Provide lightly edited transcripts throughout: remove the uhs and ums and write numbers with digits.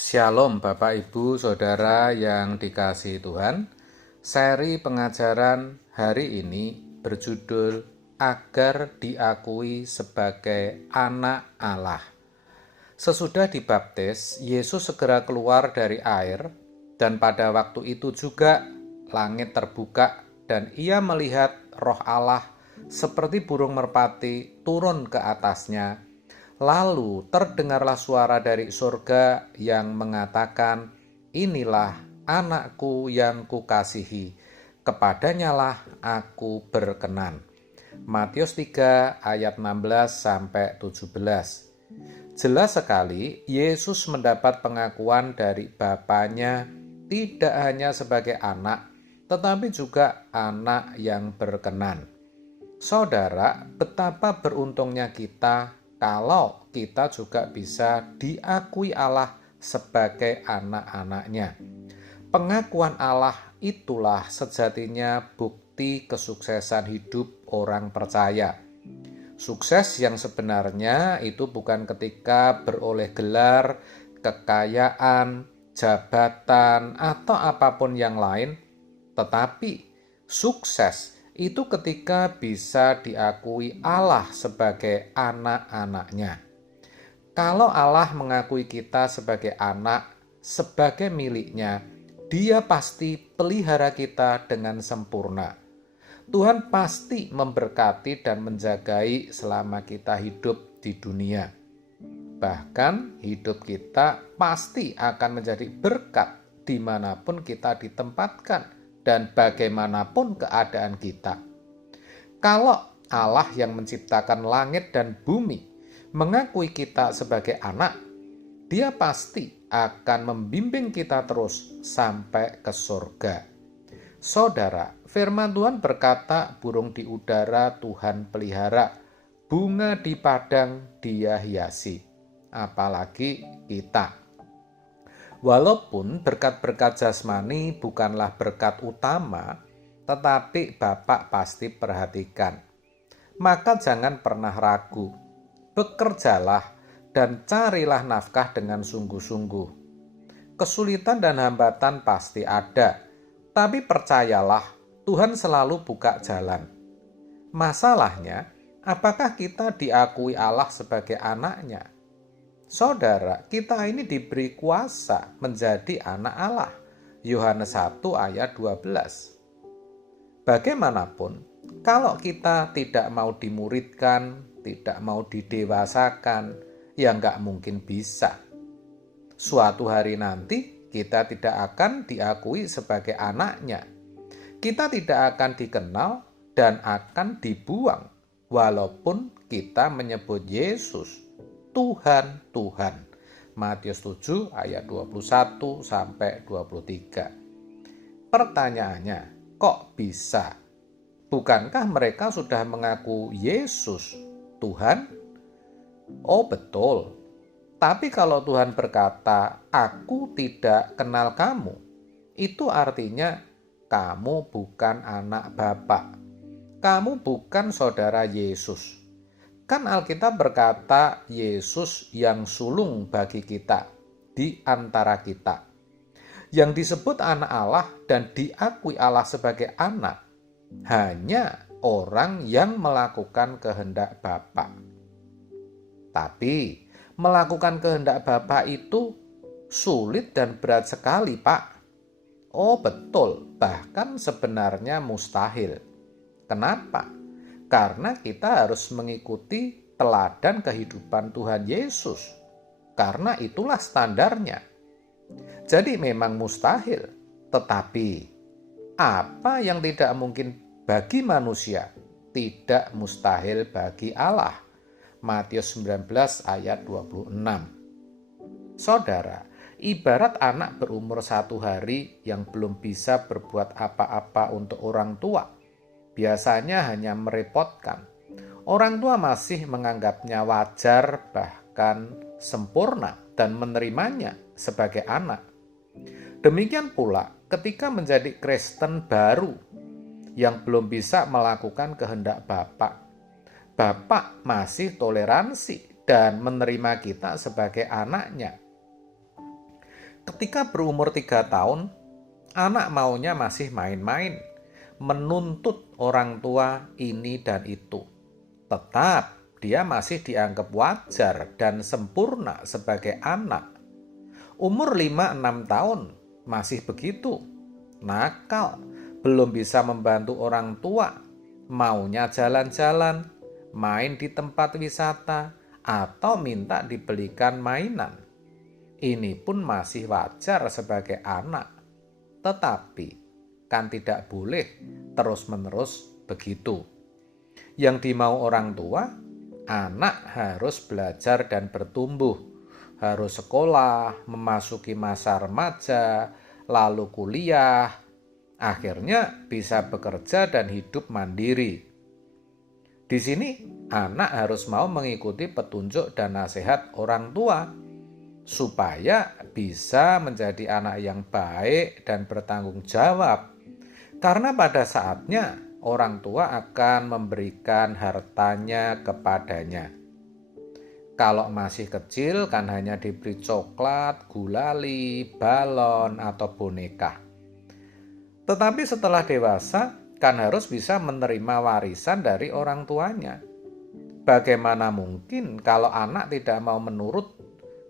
Shalom Bapak Ibu Saudara yang dikasihi Tuhan. Seri pengajaran hari ini berjudul Agar Diakui Sebagai Anak Allah. Sesudah dibaptis, Yesus segera keluar dari air, dan pada waktu itu juga langit terbuka dan ia melihat Roh Allah seperti burung merpati turun ke atasnya. Lalu terdengarlah suara dari surga yang mengatakan, "Inilah anakku yang kukasihi, kepadanyalah aku berkenan." Matius 3 ayat 16-17. Jelas sekali Yesus mendapat pengakuan dari Bapanya tidak hanya sebagai anak, tetapi juga anak yang berkenan. Saudara, betapa beruntungnya kita kalau kita juga bisa diakui Allah sebagai anak-anaknya. Pengakuan Allah itulah sejatinya bukti kesuksesan hidup orang percaya. Sukses yang sebenarnya itu bukan ketika beroleh gelar, kekayaan, jabatan, atau apapun yang lain, tetapi sukses itu ketika bisa diakui Allah sebagai anak-anaknya. Kalau Allah mengakui kita sebagai anak, sebagai miliknya, Dia pasti pelihara kita dengan sempurna. Tuhan pasti memberkati dan menjagai selama kita hidup di dunia. Bahkan hidup kita pasti akan menjadi berkat dimanapun kita ditempatkan dan bagaimanapun keadaan kita. Kalau Allah yang menciptakan langit dan bumi mengakui kita sebagai anak, Dia pasti akan membimbing kita terus sampai ke surga. Saudara, firman Tuhan berkata, burung di udara Tuhan pelihara, bunga di padang Dia hiasi. Apalagi kita. Walaupun berkat-berkat jasmani bukanlah berkat utama, tetapi Bapak pasti perhatikan. Maka jangan pernah ragu. Bekerjalah dan carilah nafkah dengan sungguh-sungguh. Kesulitan dan hambatan pasti ada, tapi percayalah, Tuhan selalu buka jalan. Masalahnya, apakah kita diakui Allah sebagai anaknya? Saudara, kita ini diberi kuasa menjadi anak Allah. Yohanes 1 ayat 12. Bagaimanapun, kalau kita tidak mau dimuridkan, tidak mau didewasakan, ya nggak mungkin bisa. Suatu hari nanti, kita tidak akan diakui sebagai anaknya. Kita tidak akan dikenal dan akan dibuang, walaupun kita menyebut Yesus Tuhan, Tuhan. Matius 7 ayat 21-23. Pertanyaannya, kok bisa? Bukankah mereka sudah mengaku Yesus Tuhan? Oh betul. Tapi kalau Tuhan berkata, "Aku tidak kenal kamu," itu artinya kamu bukan anak Bapa. Kamu bukan saudara Yesus. Kan Alkitab berkata Yesus yang sulung bagi kita, di antara kita. Yang disebut anak Allah dan diakui Allah sebagai anak, hanya orang yang melakukan kehendak Bapa. Tapi melakukan kehendak Bapa itu sulit dan berat sekali, Pak. Oh betul, bahkan sebenarnya mustahil. Kenapa? Karena kita harus mengikuti teladan kehidupan Tuhan Yesus. Karena itulah standarnya. Jadi memang mustahil. Tetapi apa yang tidak mungkin bagi manusia, tidak mustahil bagi Allah. Matius 19 ayat 26. Saudara, ibarat anak berumur 1 hari yang belum bisa berbuat apa-apa untuk orang tua. Biasanya hanya merepotkan. Orang tua masih menganggapnya wajar, bahkan sempurna, dan menerimanya sebagai anak. Demikian pula ketika menjadi Kristen baru yang belum bisa melakukan kehendak Bapa. Bapa masih toleransi dan menerima kita sebagai anaknya. Ketika berumur 3 tahun, anak maunya masih main-main, menuntut orang tua ini dan itu. Tetap dia masih dianggap wajar dan sempurna sebagai anak. Umur 5-6 tahun masih begitu. Nakal, belum bisa membantu orang tua, maunya jalan-jalan, main di tempat wisata, atau minta dibelikan mainan. Ini pun masih wajar sebagai anak, tetapi kan tidak boleh terus-menerus begitu. Yang dimau orang tua, anak harus belajar dan bertumbuh, harus sekolah, memasuki masa remaja, lalu kuliah, akhirnya bisa bekerja dan hidup mandiri. Di sini, anak harus mau mengikuti petunjuk dan nasihat orang tua, supaya bisa menjadi anak yang baik dan bertanggung jawab. Karena pada saatnya orang tua akan memberikan hartanya kepadanya. Kalau masih kecil kan hanya diberi coklat, gulali, balon, atau boneka. Tetapi setelah dewasa kan harus bisa menerima warisan dari orang tuanya. Bagaimana mungkin kalau anak tidak mau menurut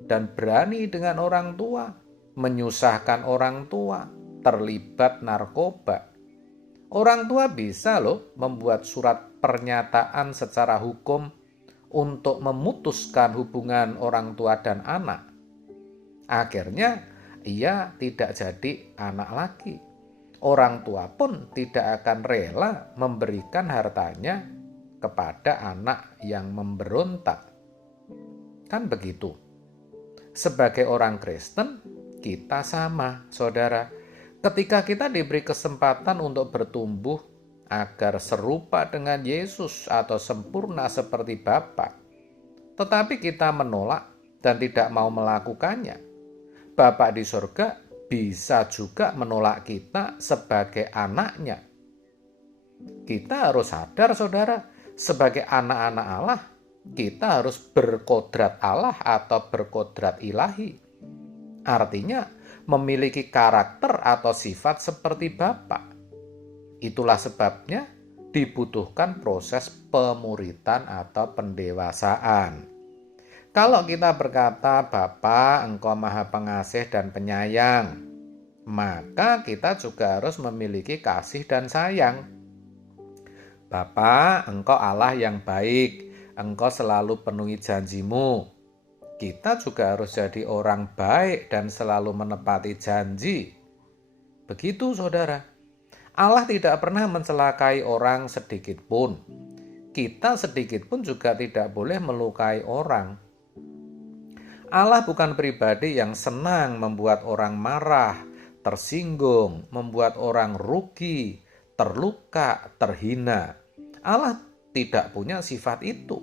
dan berani dengan orang tua, menyusahkan orang tua, terlibat narkoba? Orang tua bisa loh membuat surat pernyataan secara hukum untuk memutuskan hubungan orang tua dan anak. Akhirnya ia tidak jadi anak lagi. Orang tua pun tidak akan rela memberikan hartanya kepada anak yang memberontak. Kan begitu. Sebagai orang Kristen, kita sama, saudara. Ketika kita diberi kesempatan untuk bertumbuh agar serupa dengan Yesus atau sempurna seperti Bapa, tetapi kita menolak dan tidak mau melakukannya, Bapa di surga bisa juga menolak kita sebagai anaknya. Kita harus sadar, saudara, sebagai anak-anak Allah, kita harus berkodrat Allah atau berkodrat ilahi. Artinya memiliki karakter atau sifat seperti Bapa. Itulah sebabnya dibutuhkan proses pemuritan atau pendewasaan. Kalau kita berkata, Bapa, Engkau Maha Pengasih dan Penyayang, maka kita juga harus memiliki kasih dan sayang. Bapa, Engkau Allah yang baik, Engkau selalu penuhi janjimu. Kita juga harus jadi orang baik dan selalu menepati janji. Begitu, saudara. Allah tidak pernah mencelakai orang sedikit pun. Kita sedikit pun juga tidak boleh melukai orang. Allah bukan pribadi yang senang membuat orang marah, tersinggung, membuat orang rugi, terluka, terhina. Allah tidak punya sifat itu.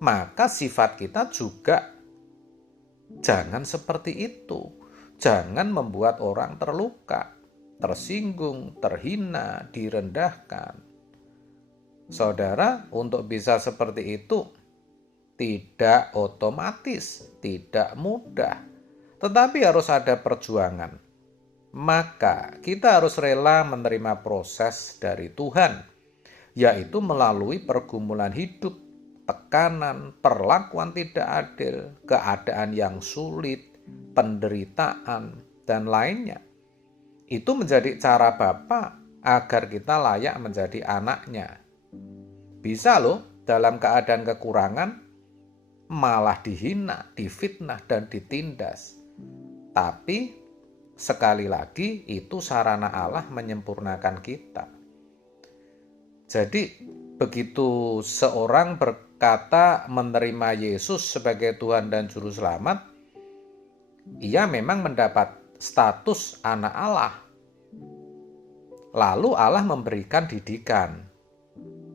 Maka sifat kita juga jangan seperti itu. Jangan membuat orang terluka, tersinggung, terhina, direndahkan. Saudara, untuk bisa seperti itu tidak otomatis, tidak mudah, tetapi harus ada perjuangan. Maka kita harus rela menerima proses dari Tuhan, yaitu melalui pergumulan hidup, tekanan, perlakuan tidak adil, keadaan yang sulit, penderitaan, dan lainnya. Itu menjadi cara Bapa agar kita layak menjadi anaknya. Bisa loh dalam keadaan kekurangan malah dihina, difitnah, dan ditindas. Tapi sekali lagi itu sarana Allah menyempurnakan kita. Jadi begitu seorang berkata menerima Yesus sebagai Tuhan dan Juru Selamat, ia memang mendapat status anak Allah. Lalu Allah memberikan didikan.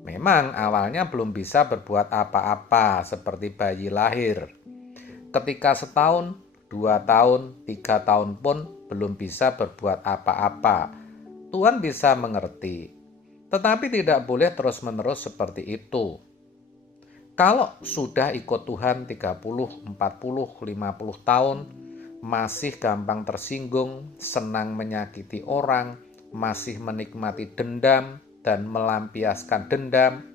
Memang awalnya belum bisa berbuat apa-apa seperti bayi lahir. Ketika setahun, 2 tahun, 3 tahun pun belum bisa berbuat apa-apa. Tuhan bisa mengerti. Tetapi tidak boleh terus-menerus seperti itu. Kalau sudah ikut Tuhan 30, 40, 50 tahun, masih gampang tersinggung, senang menyakiti orang, masih menikmati dendam dan melampiaskan dendam,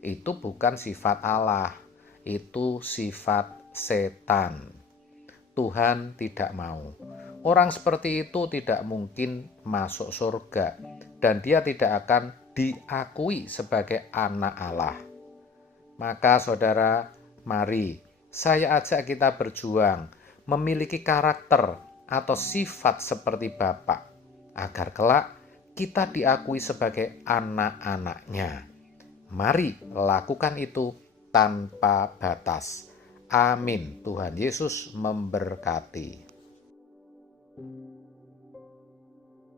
itu bukan sifat Allah, itu sifat setan. Tuhan tidak mau. Orang seperti itu tidak mungkin masuk surga dan dia tidak akan diakui sebagai anak Allah. Maka saudara, mari saya ajak kita berjuang memiliki karakter atau sifat seperti Bapa, agar kelak kita diakui sebagai anak-anaknya. Mari lakukan itu tanpa batas. Amin. Tuhan Yesus memberkati.